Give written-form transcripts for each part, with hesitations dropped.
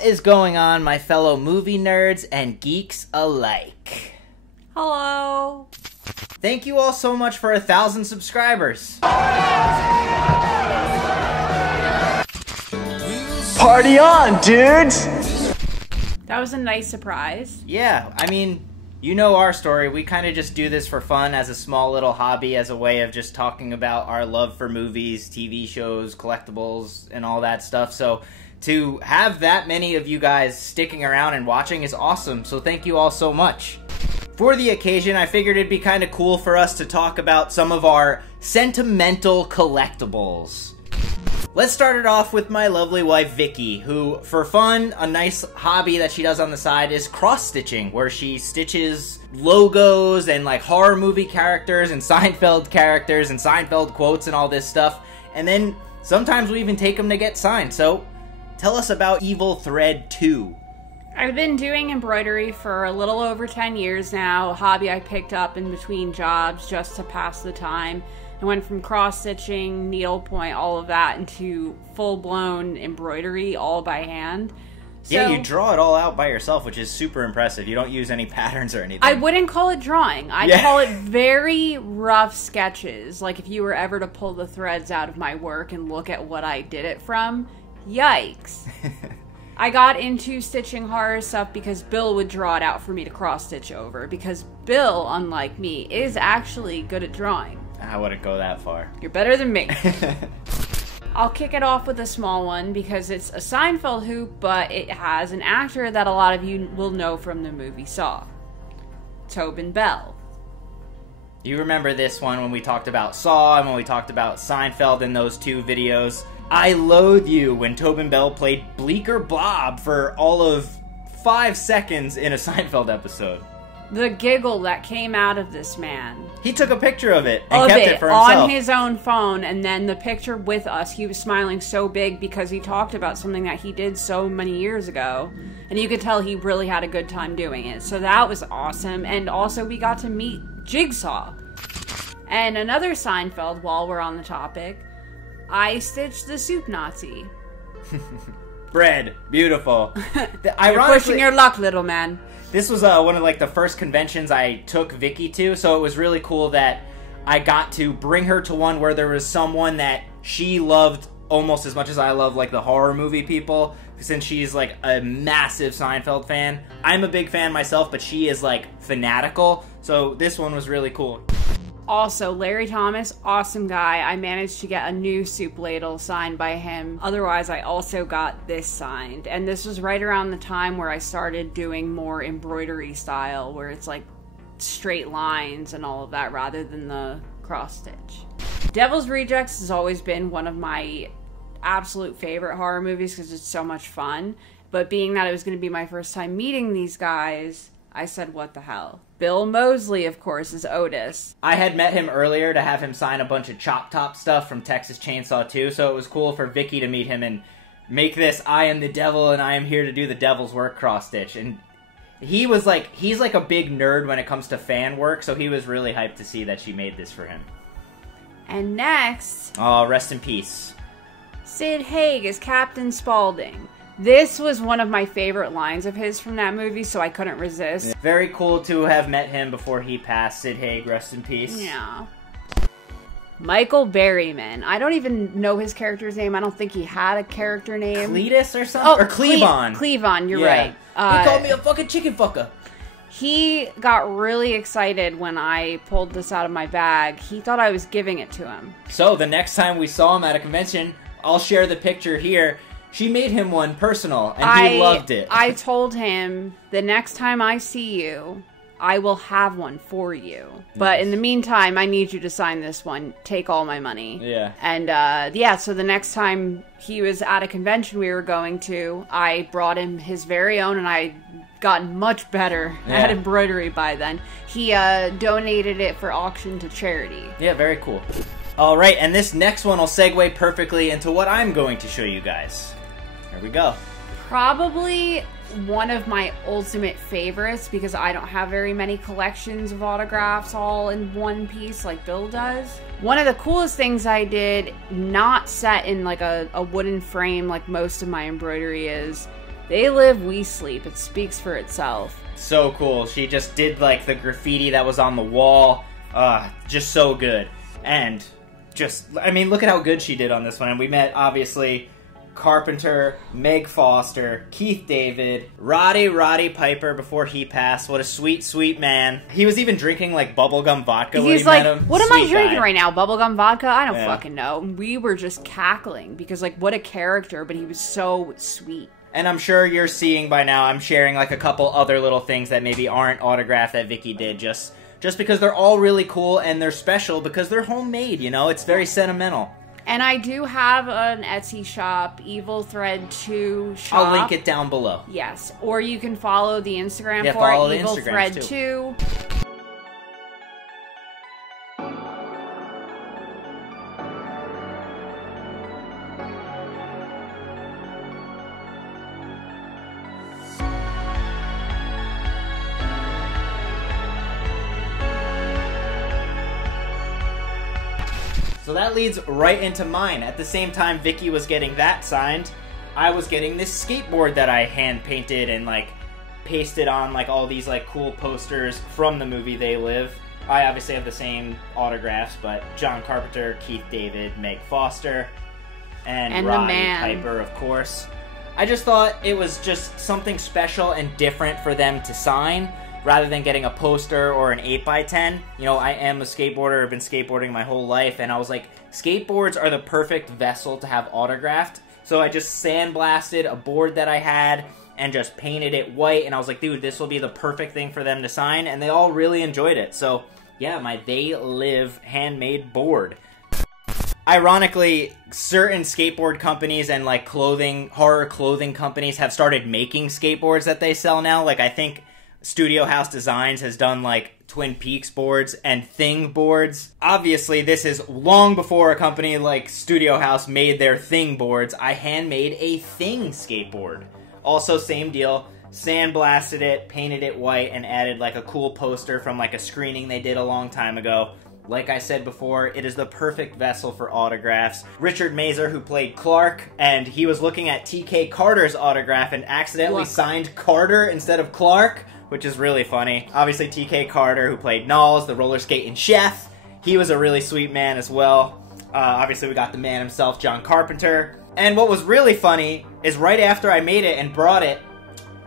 What is going on, my fellow movie nerds and geeks alike? Hello. Thank you all so much for 1,000 subscribers. Party on, dudes! That was a nice surprise. Yeah, I mean, you know our story. We kind of just do this for fun as a small little hobby, as a way of just talking about our love for movies, TV shows, collectibles, and all that stuff. So to have that many of you guys sticking around and watching is awesome, so thank you all so much. For the occasion, I figured it'd be kind of cool for us to talk about some of our sentimental collectibles. Let's start it off with my lovely wife, Vicky, who, for fun, a nice hobby that she does on the side is cross-stitching, where she stitches logos and, like, horror movie characters and Seinfeld characters and Seinfeld quotes and all this stuff, and then sometimes we even take them to get signed. So tell us about Evil Thread 2. I've been doing embroidery for a little over 10 years now, a hobby I picked up in between jobs just to pass the time. I went from cross-stitching, needlepoint, all of that, into full-blown embroidery all by hand. So, yeah, you draw it all out by yourself, which is super impressive. You don't use any patterns or anything. I wouldn't call it drawing. I'd call it very rough sketches. Like if you were ever to pull the threads out of my work and look at what I did it from, yikes. I got into stitching horror stuff because Bill would draw it out for me to cross-stitch over, because Bill, unlike me, is actually good at drawing. I wouldn't go that far. You're better than me. I'll kick it off with a small one because it's a Seinfeld hoop, but it has an actor that a lot of you will know from the movie Saw. Tobin Bell. You remember this one when we talked about Saw and when we talked about Seinfeld in those two videos. I loathe you when Tobin Bell played Bleecker Bob for all of 5 seconds in a Seinfeld episode. The giggle that came out of this man. He took a picture of it and kept it for himself. On his own phone, and then the picture with us, he was smiling so big because he talked about something that he did so many years ago, and you could tell he really had a good time doing it. So that was awesome, and also we got to meet Jigsaw. And another Seinfeld, while we're on the topic, I stitched the Soup Nazi. Bread. Beautiful. You're pushing your luck, little man. This was one of, like, the first conventions I took Vicky to, so it was really cool that I got to bring her to one where there was someone that she loved almost as much as I love, like, the horror movie people, since she's, like, a massive Seinfeld fan. I'm a big fan myself, but she is, like, fanatical, so this one was really cool. Also, Larry Thomas, awesome guy. I managed to get a new soup ladle signed by him. Otherwise, I also got this signed. And this was right around the time where I started doing more embroidery style, where it's like straight lines and all of that, rather than the cross stitch. Devil's Rejects has always been one of my absolute favorite horror movies because it's so much fun. But being that it was going to be my first time meeting these guys, I said, what the hell? Bill Moseley, of course, is Otis. I had met him earlier to have him sign a bunch of Chop Top stuff from Texas Chainsaw 2, so it was cool for Vicky to meet him and make this I am the devil and I am here to do the devil's work cross-stitch. And he was like, he's like a big nerd when it comes to fan work, so he was really hyped to see that she made this for him. And next... oh, rest in peace. Sid Haig is Captain Spaulding. This was one of my favorite lines of his from that movie, so I couldn't resist. Yeah. Very cool to have met him before he passed. Sid Haig, rest in peace. Yeah. Michael Berryman. I don't even know his character's name. I don't think he had a character name. Cletus or something? Oh, or Cleavon. Cleavon, you're right. He called me a fucking chicken fucker. He got really excited when I pulled this out of my bag. He thought I was giving it to him. So the next time we saw him at a convention, I'll share the picture here. She made him one personal, and he loved it. I told him, the next time I see you, I will have one for you. Nice. But in the meantime, I need you to sign this one. Take all my money. Yeah. And, yeah, so the next time he was at a convention we were going to, I brought him his very own, and I gotten much better at embroidery by then. He donated it for auction to charity. Yeah, very cool. Alright, and this next one will segue perfectly into what I'm going to show you guys. Here we go. Probably one of my ultimate favorites because I don't have very many collections of autographs all in one piece like Bill does. One of the coolest things I did, not set in like a wooden frame like most of my embroidery is They live, we sleep. It speaks for itself. So cool. She just did like the graffiti that was on the wall. Just so good. And just, I mean, look at how good she did on this one. And we met, obviously, Carpenter, Meg Foster, Keith David, Roddy Piper before he passed. What a sweet, sweet man. He was even drinking like bubblegum vodka when He's we like, met him. what am Sweet I drinking guy. right now? Bubblegum vodka? I don't fucking know. We were just cackling because like, what a character, but he was so sweet. And I'm sure you're seeing by now, I'm sharing like a couple other little things that maybe aren't autographed that Vicky did, just because they're all really cool and they're special because they're homemade, you know? It's very sentimental. And I do have an Etsy shop, Evil Thread 2 shop. I'll link it down below. Yes. Or you can follow the Instagram for follow it, the Evil Instagrams Thread too. 2. So that leads right into mine. At the same time Vicky was getting that signed, I was getting this skateboard that I hand painted and like pasted on like all these like cool posters from the movie They Live. I obviously have the same autographs, but John Carpenter, Keith David, Meg Foster, and Roddy the man. Piper, of course. I just thought it was just something special and different for them to sign, rather than getting a poster or an 8x10. You know, I am a skateboarder, I've been skateboarding my whole life, and I was like, skateboards are the perfect vessel to have autographed. So I just sandblasted a board that I had and just painted it white, and I was like, dude, this will be the perfect thing for them to sign, and they all really enjoyed it. So yeah, my They Live handmade board. Ironically, certain skateboard companies and like horror clothing companies have started making skateboards that they sell now. Like I think Studio House Designs has done like Twin Peaks boards and Thing boards. Obviously, this is long before a company like Studio House made their Thing boards. I handmade a Thing skateboard. Also, same deal. Sandblasted it, painted it white, and added like a cool poster from like a screening they did a long time ago. Like I said before, it is the perfect vessel for autographs. Richard Mazer, who played Clark, and he was looking at TK Carter's autograph and accidentally signed Carter instead of Clark, which is really funny. Obviously, TK Carter, who played Knowles, the roller skating chef, he was a really sweet man as well. Obviously, we got the man himself, John Carpenter. And what was really funny is right after I made it and brought it,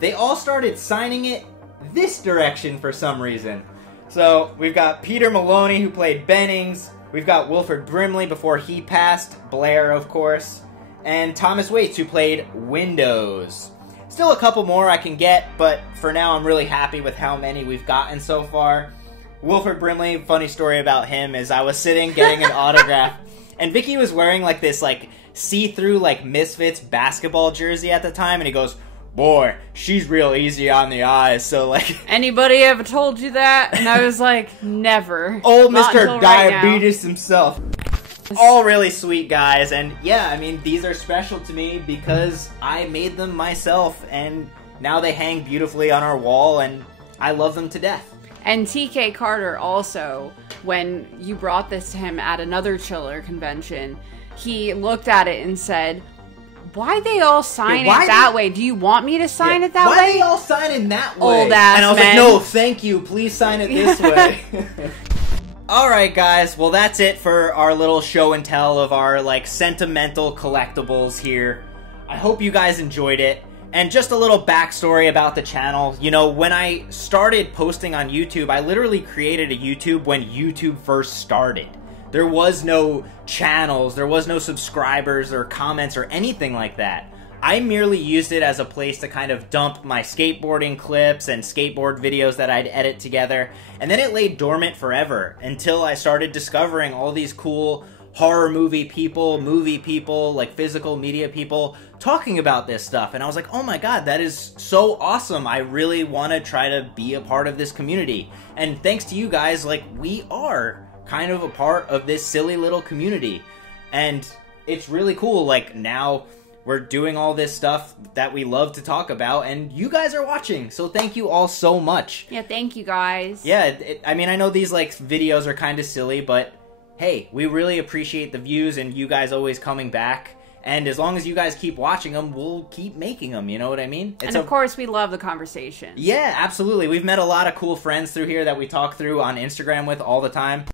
they all started signing it this direction for some reason. So, we've got Peter Maloney, who played Bennings. We've got Wilford Brimley before he passed, Blair, of course. And Thomas Waits, who played Windows. Still a couple more I can get, but for now I'm really happy with how many we've gotten so far. Wilford Brimley, funny story about him is I was sitting getting an autograph, and Vicky was wearing like this like see-through like Misfits basketball jersey at the time, and he goes, boy, she's real easy on the eyes, so like... Anybody ever told you that? And I was like, never. Old Not Mr. until right now. Diabetes himself. All really sweet guys, and yeah, I mean, these are special to me because I made them myself, and now they hang beautifully on our wall, and I love them to death. And TK Carter also, when you brought this to him at another Chiller convention, he looked at it and said, why they all sign it that way? Do you want me to sign it that way? Why they all sign it that way? Old ass And I was men. like, no, thank you, please sign it this way. Alright guys, well that's it for our little show and tell of our like sentimental collectibles here. I hope you guys enjoyed it. And just a little backstory about the channel. You know, when I started posting on YouTube, I literally created a YouTube when YouTube first started. There was no channels, there was no subscribers or comments or anything like that. I merely used it as a place to kind of dump my skateboarding clips and skateboard videos that I'd edit together, and then it lay dormant forever until I started discovering all these cool horror movie people, like physical media people talking about this stuff, and I was like, oh my god, that is so awesome. I really want to try to be a part of this community, and thanks to you guys, like, we are kind of a part of this silly little community, and it's really cool. Like, now we're doing all this stuff that we love to talk about, and you guys are watching, so thank you all so much. Yeah, thank you guys. Yeah, I mean, I know these like videos are kind of silly, but hey, we really appreciate the views and you guys always coming back. And as long as you guys keep watching them, we'll keep making them, you know what I mean? And of course, we love the conversation. Yeah, absolutely. We've met a lot of cool friends through here that we talk through on Instagram with all the time.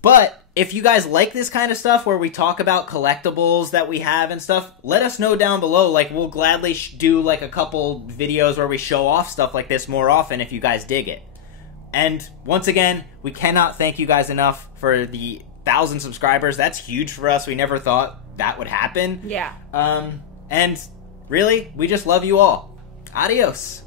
But if you guys like this kind of stuff where we talk about collectibles that we have and stuff, let us know down below. Like, we'll gladly do like a couple videos where we show off stuff like this more often if you guys dig it. And once again, we cannot thank you guys enough for the 1,000 subscribers. That's huge for us. We never thought that would happen. Yeah. And really, we just love you all. Adios.